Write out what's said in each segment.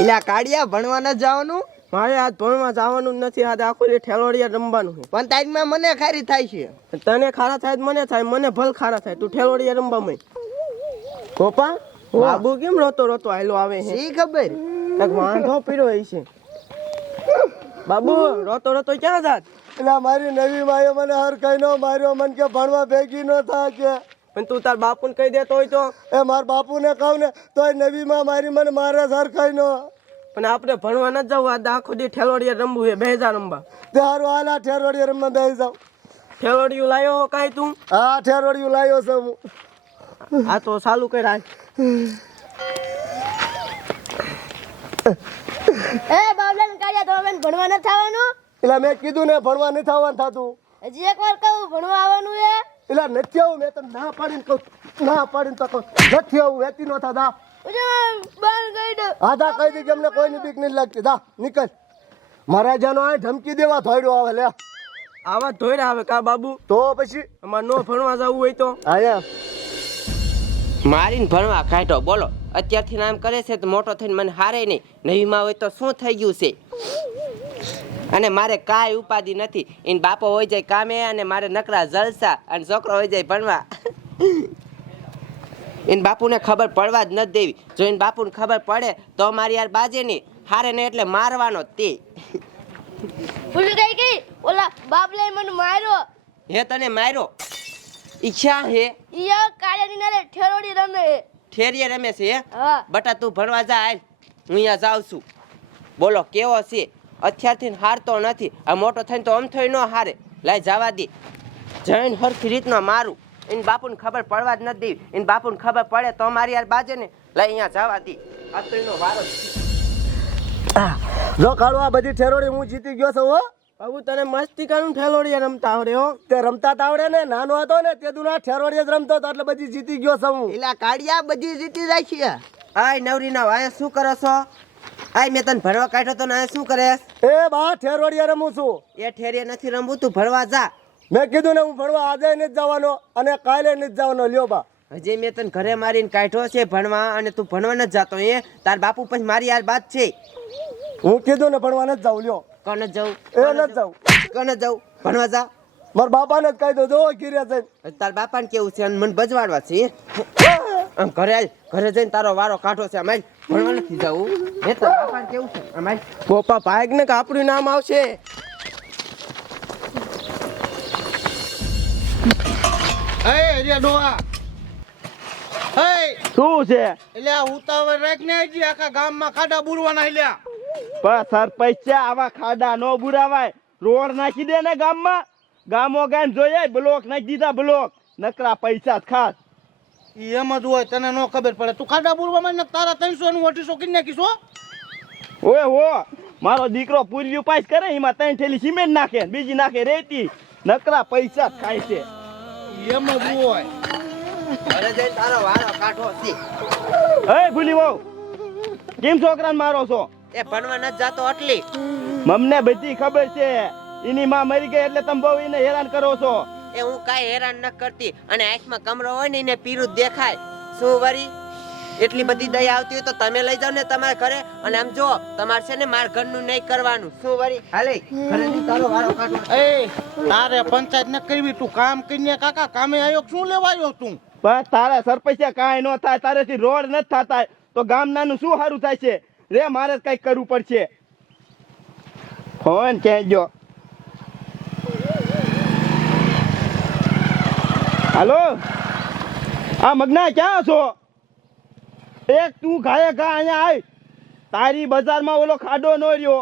એલા કાળિયા ભણવા ન જવાનું? મારે આજ ભણવા જવાનું નથી આજ આખો દી ઠેલોડિયા રમવાનું પણ તારીમાં મને ખારી થાય છે. છે તને ખારા થાય મને થાય મને ભલ ખારા થાય તું ઠેલોડિયા રમવા મય કોપા બાબુ કેમ રોતો રોતો આયલો આવે છે? શી ખબર? એક વાંધો પીરો હોય છે. બાબુ રોતો રોતો ક્યાં જાત? એટલે મારી નવી માયો મને હર કઈ નો માર્યો મન કે ભણવા ભેગી નો થાય કે પણ તું તાર બાપુને કહી દેતો હોય તો? એ મારા બાપુને કહું ને તોય નવી માં મારી મને મારા હર કઈ નો. પણ આપણે ભણવા ન જવું આ આખો દી ઠેલોડિયા રમવું છે બેજા રમવા. તારું આલા હાલ આ ઠેરોડિયા રમવા બે જાઉં. ઠેલોડિયું લાયો કાંઈ તું? હા ઠેરોડિયું લાવ્યો છે હું. આ તો ચાલુ કર રાખ એ બાબલાને કાઢ્યા તો બેન ભણવા નથી આવવાનું એટલે મેં કીધું ને ભણવા નથી થવાનું થતું. હજી એક વાર કહું ભણવા આવવાનું છે? એટલે નથી આવું મેં તને ના પાડીને કહું ના પાડીને તો કહું નથી આવું વેતી નો હા દા કહી દીધી અમને કોઈની બીક નહીં લાગતી. દા નીકળ. મારા જાનો આ ધમકી દેવા થોડ્યો આવે લે. આવા ધોઈરા આવે કા બાબુ? તો પછી? અમારે નો ભણવા જવું હોય તો. આયા મારીને ભણવા કાઢો બોલો. અત્યારથી આમ કરે છે તો મોટો થઈને મને હારે નહીં. નવીમાં હોય તો શું થઈ ગયું છે? અને મારે કાંઈ ઉપાધિ નથી. એને બાપો હોય જાય કામે અને મારે નકરા જલસા અને છોકરો હોય જાય ભણવા. એને બાપુને ખબર પડવા જ નથી દેવી. જો એને બાપુને ખબર પડે તો મારી યાર બાજે નહીં હારે ને એટલે મારવાનો તે. ભૂલી ગઈ ગઈ ઓલા બાબલાએ મને માર્યો. હે તને માર્યો? ઈચ્છા હે? ઈયા આ કાળિયાની નારે ઠેરોડી રમે હે. ઠેરીએ રમે છે હે. બટા તું ભણવા જા હાલ. હું અહીંયા જાઉં છું. બોલો કેવો છે? અત્યારથી હારતો નથી. આ મોટો થઈને તો આમ થઈ ન હારે. લાય જવા દે. જૈન હરખી રીતનો મારું. એને બાપુને ખબર પડવા જ નથી દેવી. એને બાપુને ખબર પડે તો મારી યાર બાજે ને. લાય અહીંયા જવા દે. આ તો એનો વારો જો કાળો આ બધી ઠેરોડી હું જીતી ગયો છું હો. બાબુ તને મસ્તી કાનું ઠેલોડિયા રમતા આવડે હો. તે રમતા તાવડે ને નાનો હતો ને તે દુના ઠેરોડી જ રમતો હતો એટલે બધી જીતી ગયો છું હું. એલા કાળિયા બધી જીતી જાય છે આય નવરી ના વાય શું કરો છો? આય મેં તને ભરવા કાઢ્યો તો ને શું કરે? એ બા ઠેરવડિયા રમું છું. એ ઠેરીએ નથી રમવું તું ભણવા જા. મેં કીધું ને હું ભણવા આજે નથી જવાનો અને કાલે નથી જવાનો. લ્યો બા. હજી મેં તને ઘરે મારીને કાઢ્યો છે ભણવા અને તું ભણવા નથી જાતો એ તાર બાપુ પછી મારી યાર બાત છે. હું કીધું ને ભણવા નથી જાઉં લ્યો. કોને જાઉં? એ નથી જાઉં? કોને જાઉં? ભણવા જા. મારા બાપાને જ કહી દો જો ઘીરે જઈને. તાર બાપાને કેવું છે? અને મને બજવાડવા છે. આમ ઘરે આલ ઘરે જઈને તારો વારો કાઢો છે અમારે ભણવા નથી જવું. હે તો બાપાને કેવું છે? અમારે ગોપા ભાગ ને કે આપણું નામ આવશે? એ રે ડોહા. શું છે? એટલે ઉતાવળ રાખ ને હજી આખા ગામમાં ખાડા બુરવાના લ્યા. પણ સરપંચ છે આવા ખાડા નો બુરાવાય. રોડ નાખી દે ને ગામમાં. ગામો ગામ જોઈએ બ્લોક નાખી દીધા બ્લોક. નકરા પૈસા જ ખાસ એમ જ હોય તને નો ખબર પડે. તું ખાડા પૂરવામાં ને તારા ત્રણસો નું અઢીસો કિન નાખીશ હો. ઓય હો. મારો દીકરો પૂરી ઉપાય કરે એમાં ત્રણ થેલી સિમેન્ટ નાખે બીજી નાખે રેતી. નકરા પૈસા જ ખાય છે. એમ જ હોય. અરે જઈને તારો વારો કાઢો એ ભૂલી વહુ. કેમ છોકરાને મારો છો? એ ભણવા નથી જાતો એટલી મમને બધી ખબર છે. એની માં મરી ગઈ એટલે તમે બહુ એને હેરાન કરો છો. એ હું કાંઈ હેરાન ન કરતી. અને આંખમાં કમરો હોય ને એને પીરું દેખાય. શું વરી? એટલી બધી દયા આવતી હોય તો તમે લઈ જાવ ને તમારા ઘરે. અને આમ જો તમારે છે ને માર ઘરનું નહીં કરવાનું. શું વરી? હાલે ઘરે ની તારો વારો કાઢો. એ તારે પંચાયત ન કરવી તું કામ કરીને કાકા કામે આવ્યો શું લેવા આવ્યો તું? પણ તારા સરપંચ કાંઈ ન થાય તારેથી રોડ ન થતા તો ગામનાનું શું સારું થાય છે? રે મારે કંઈક કરવું પડશે. ફોન કહેજો હાલો? આ મગના ક્યાં છો? એક તું ઘાયે ઘા અહીંયા આય. તારી બજારમાં ઓલો ખાડો નો રહ્યો.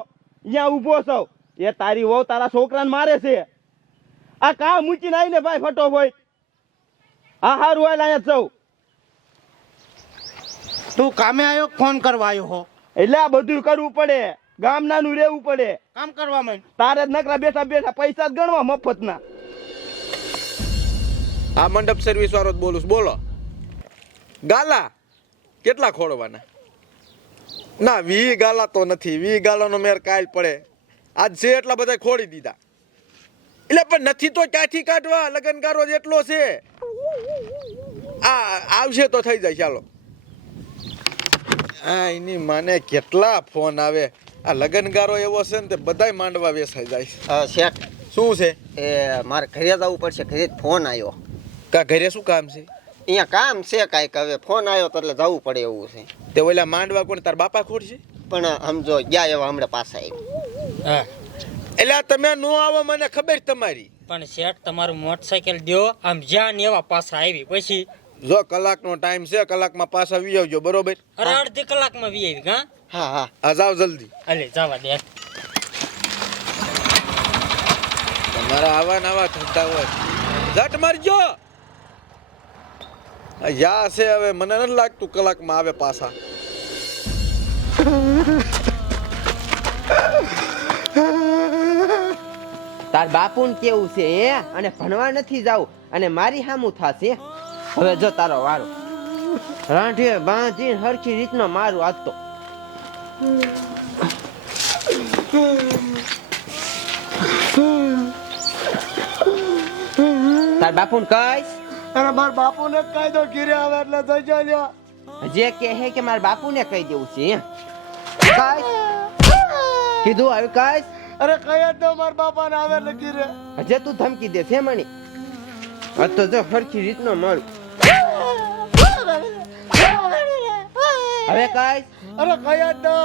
અહીંયા ઊભો છો એ તારી વહુ તારા છોકરાને મારે છે. આ કા મૂકીને આવીને ભાઈ ફટોફટ આ હારું હાલ અહીંયા જ તું કામે આવ્યો ફોન કરવા આવ્યો હો? એટલે આ બધું કરવું પડે. ગામનાનું રહેવું પડે. કામ કરવા માંડ. તારે જ નકરા બેઠા બેઠા પૈસા જ ગણવા મફતના. આ મંડપ સર્વિસ વાળો જ બોલું. બોલો. ગાલા કેટલા ખોળવાના? ના વી ગાલા તો નથી. વી ગાલાનો મેર કાલ પડે. આજ છે એટલા બધા ખોળી દીધા. એટલે પણ નથી તો ક્યાંથી કાઢવા? લગ્નકારો એટલો છે. આ આવશે તો થઈ જાય ચાલો. આ એની માને કેટલા ફોન આવે. આ લગનકારો એવો છે ને તે બધાય માંડવા વેસાઈ જાય. શેઠ શું છે? એ મારે ઘરે જવું પડશે. ઘરે ફોન આવ્યો. કા ઘરે શું કામ છે? અહીંયા કામ છે કાંઈક. હવે ફોન આવ્યો તો એટલે જવું પડે એવું છે. તે ઓલા માંડવા કોણ? તાર બાપા ખોટ છે? પણ સમજો ગયા એવા હમણાં પાછા આવી હા. એટલે તમે નો આવો મને ખબર તમારી. પણ શેઠ તમારું મોટરસાયકલ દ્યો. આમ જ્યાં ને એવા પાછા આવી પછી જો કલાકનો ટાઈમ છે કલાકમાં પાછા વી આવજો બરોબર? અરે અડધી કલાકમાં વી આવી હા? હા હા. આ જાવ જલ્દી. અલે જવા દે. તમારા આવા નવા થતા ધંધા હોય. ઝટ મારજો! યા છે હવે, મને નથી લાગતું કલાકમાં આવે પાછા. તાર બાપુને કેવું છે, એ? અને ભણવા નથી જાવ, અને મારી સામું થાશે? હવે જો તારો વારો. રાંઠીએ બાંધીને હરખી રીતનો મારું આજ તો તાર બાપુન કઈશ અરે મારા બાપુને જ કહી દો ઘીરે આવે એટલે થઈ લ્યો. જે કે હે કે મારા બાપુને કહી દેવું છે હે કઈશ કીધું આવ્યું કઈશ અરે કહી તો મારા બાપાને આવે એટલે ઘીરે. હજે તું ધમકી દે છે મણી. આ તો જો હરખી રીતનો મારું. હવે કઈશ અરે કહી તો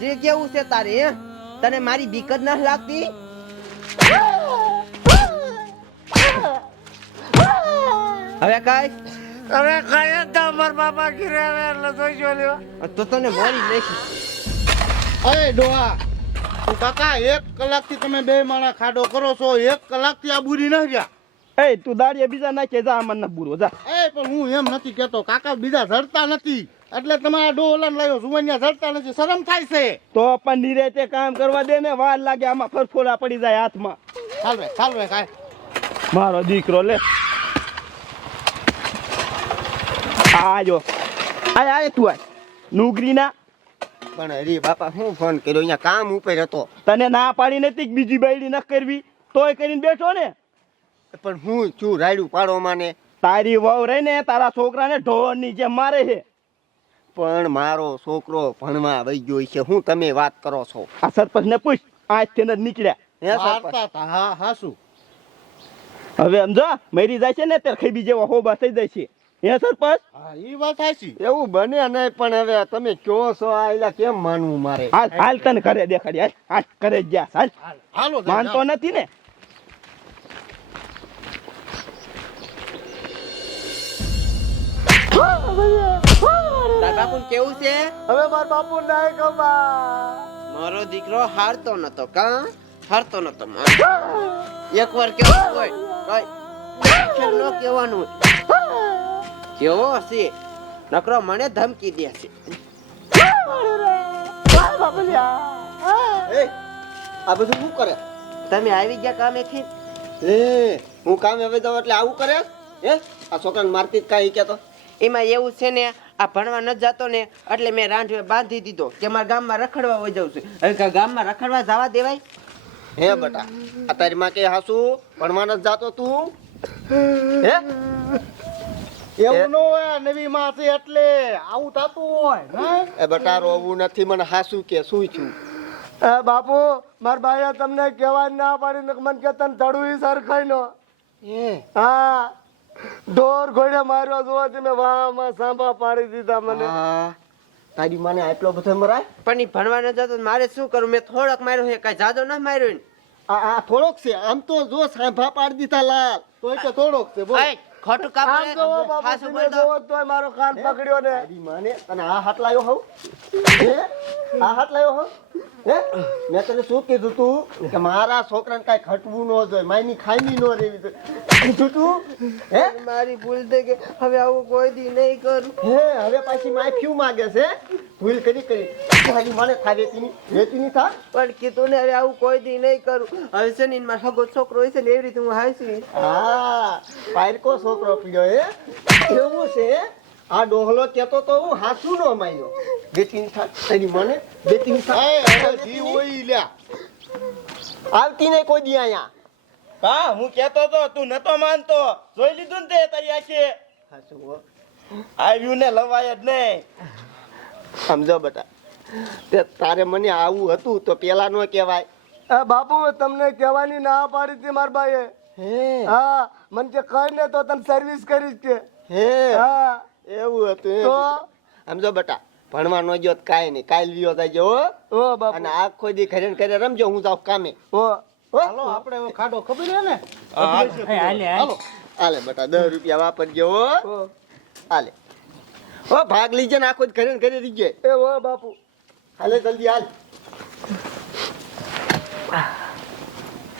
હજી કેવું છે તારે હે? તને મારી બીક જ ના લાગતી? હવે કઈ? અરે કહી જ દો બાપા ઘીરે આવે એટલે જોઈજો લ્યો તો તને મોરી નાખી અરે ડોહા તું કાકા એક કલાકથી તમે બે માણા ખાડો કરો છો એક કલાકથી આ બુરી ન રહ્યા એ તું દાડીએ બીજા નાખે જા મન ના બુરો જા. એ પણ હું એમ નથી કેતો કાકા બીજા ઝડતા નથી. એટલે તમારા ડોહલા લાવ્યો જુવાનિયા ઝડતા નથી શરમ થાય છે. તો પણ નિરેતે કામ કરવા દે ને વાર લાગે આમાં ફરફોડા પડી જાય હાથમાં. ચાલ રે ચાલ રે કાંઈ. મારો દીકરો લે. આજો આ આ તું આ નુગરીના પણ અરે બાપા શું ફોન કર્યો? અહીંયા કામ ઉપર હતો. તને ના પાડી નથી બીજી બાયડી ન કરવી. તોય કરીને બેઠો ને. પણ હું છું રાયડું પાડો માને તારી વહુ રહી ને તારા છોકરાને ઢોરની જેમ મારે છે. પણ મારો છોકરો ભણવા વહી ગયો છે. હું તમે વાત કરો છો? આ સરપંચ ને પૂછ આજથી જ નીકળ્યા. વાર્તા હા હા શું? હવે સમજો મરી જાય છે ને ત્યારે ખાઈ બીજે હોબા થઈ જાય છે. હે સરપંચ? હા એ વાત સાચી. એવું બને નહીં પણ હવે તમે કયો છો? આયલા કેમ માનવું મારે? હાલ હાલ તને ઘરે દેખાડી હાલ હાલ ઘરે જ જા હાલ. હાલો માનતો નથી ને? બાપુ કેવું છે? હવે મારા બાપુ નાય કમા મારો દીકરો હારતો નતો કા? હારતો નતો મારો. એક વાર કેવું હોય કોઈ ન કહેવાનું કેવો હશે નકરો મને ધમકી દે છે. આ બધું શું કરે? તમે આવી ગયા કામેથી એ હું કામે હવે જાઉં એટલે આવું કરે? હે? આ છોકરાને મારતી જ કાંઈ કહેતો એમાં એવું છે ને આ ભણવા ન જતો ને એટલે મેં રાંઢવે બાંધી દીધો. કે મારા ગામમાં રખડવા હોય જાઉં છું. હવે ગામમાં રખડવા જવા દેવાય? હે બટા આ તારી માં કે હાસુ? ભણવા ન જાતો તું? હે? એવું નો હોય નવી માં છે એટલે આવું થતું હોય? એ બટા રોવું નથી મને હાસું કે શું છું એ બાપુ મારા ભાઈએ તમને કહેવાય ના પાડી ને મને કે તને ધડું ઈ સરખાઈ નો હા. ઢોર ઘોડે માર્યો જોવો તમે વાહમાં સાંભા પાડી દીધા મને. હા. તારી માને આટલો બધો મરાય? પણ એ ભણવા ન જતો મારે શું કરું? મેં થોડોક માર્યો છે કઈ જાદો ના માર્યો ને? આ આ થોડોક છે. આમ તો જો સાંભા પાડી દીધા લાલ. તોય તો થોડોક છે બોલ. ખોટું કામ આમ જોવો બાપુ તમે જોવો તોય મારો કાન પકડ્યો ને. તારી માને તને આ હાથ લાયો હોવ હે? આ હાથ લાયો હોવ હે? મેં તને શું કીધું તું? કે મારા છોકરાને કાંઈ ખટવું ન જોઈએ માયની ખામી ન રહેવી જોઈએ. કીધું તું? હે? મારી ભૂલ થઈ કે હવે આવું કોઈ દી નહીં કરું. હે હવે પાછી માફી માગે છે ભૂલ કરી કરી. તારી મને થા રેતીની રેતીની થા પણ કીધું ને હવે આવું કોઈ દી નહીં કરું. હવે છે ને મારા હગો છોકરો છે ને એવી રીતે હું હાઈશી હા પાયરકો છોકરો પીડ્યો એ એવું છે? આ ડોહલો કેતો તો હું હાસુ નો માન્યો. બેટીની થા તારી મને? બેટીની થા એ, જી હોય લ્યા. આવતી નહીં કોઈ દી અહીંયા. હા હું કેતો તો તું નતો માનતો. જોઈ લીધું ને તે તારી છે હાસુ. આવ્યું ને લવાય જ નહીં. સમજો બેટા. તે તારે મને આવું હતું તો પેલા નો કહેવાય. એ બાપુ તમને કહેવાની ના પાડી હતી મારા બાઈએ હે? હા મને કે કર ને તો તને સર્વિસ કરીશ કે. હે? હા. એવું હતું તો? સમજો બેટા ભણવા નો ગયો કાઈ નહીં કાલ વિયો થાય હો. ઓ બાપુ. અને આખો દી ઘરે ને રમજો હું જાઉં કામે. ઓ હાલો આપણે ખાડો ખબર છે ને? હાલે. હાલે હાલે. બેટા દસ રૂપિયા વાપરજો હો. હાલે. ઓ ભાગ લીજે ને આખો દી ઘરે ને ઘરે રીજે એ ઓ બાપુ. હાલે જલ્દી હાલ.